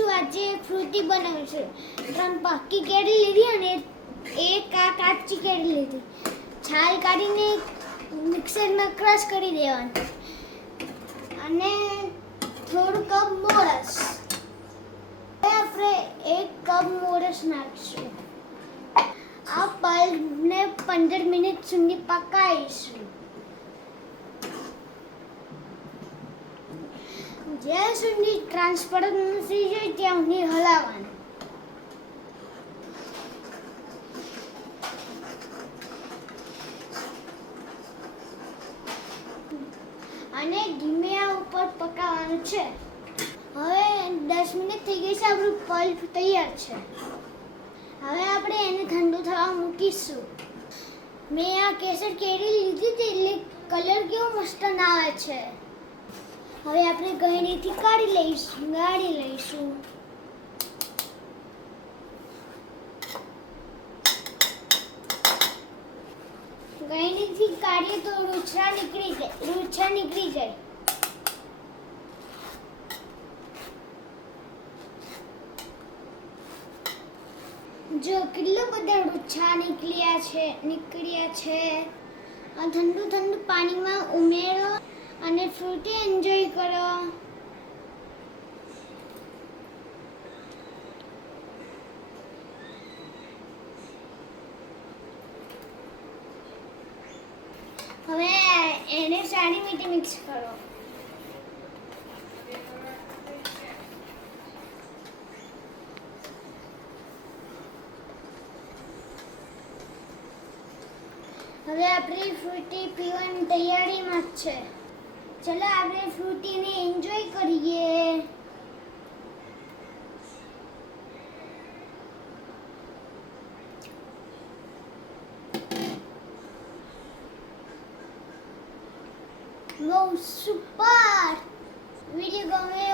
બનાવીશું આજે ફ્રૂટી બનાવીશું. 3 પાકી કેરી લીધી અને એક આ કાચી કેરી લીધી. છાલ કાઢીને મિક્સરમાં ક્રશ કરી દેવાની અને થોડું કપ મોરસ. હવે આપણે 1 કપ મોરસ નાખીશું. આ પલ્પને 15 મિનિટ સુધી પકાવીશું. જ્યાં સુધી ટ્રાન્સપરન્ટ થઈ જાય ત્યાં સુધી હલાવવાનું. અને ધીમે આ ઉપર પકાવવાનું છે. હવે 10 મિનિટ થઈ ગઈ છે. આપણું પલ્પ તૈયાર છે. હવે આપણે એને ઠંડુ થવા મૂકીશું. મેં આ કેસર કેરી લીધી હતી એટલે કલર કેવો મસ્ત આવે છે. હવે આપણે ગળણીથી ગાળી લઈશું. ગળણીથી કાઢીએ તો રૂછા નીકળી જાય. જો કેટલા બધા રૂછા નીકળ્યા છે. આ ઠંડુ પાણીમાં ઉમેરો અને ફ્રૂટી એન્જોય કરો. હવે એને સારી રીતે મિક્સ કરો. હવે આપણી ફ્રૂટી પીવાની તૈયારીમાં જ છે. ચલો આપણે ફ્રૂટીને એન્જોય કરીએ. બહુ સુપર. વિડીયો ગમે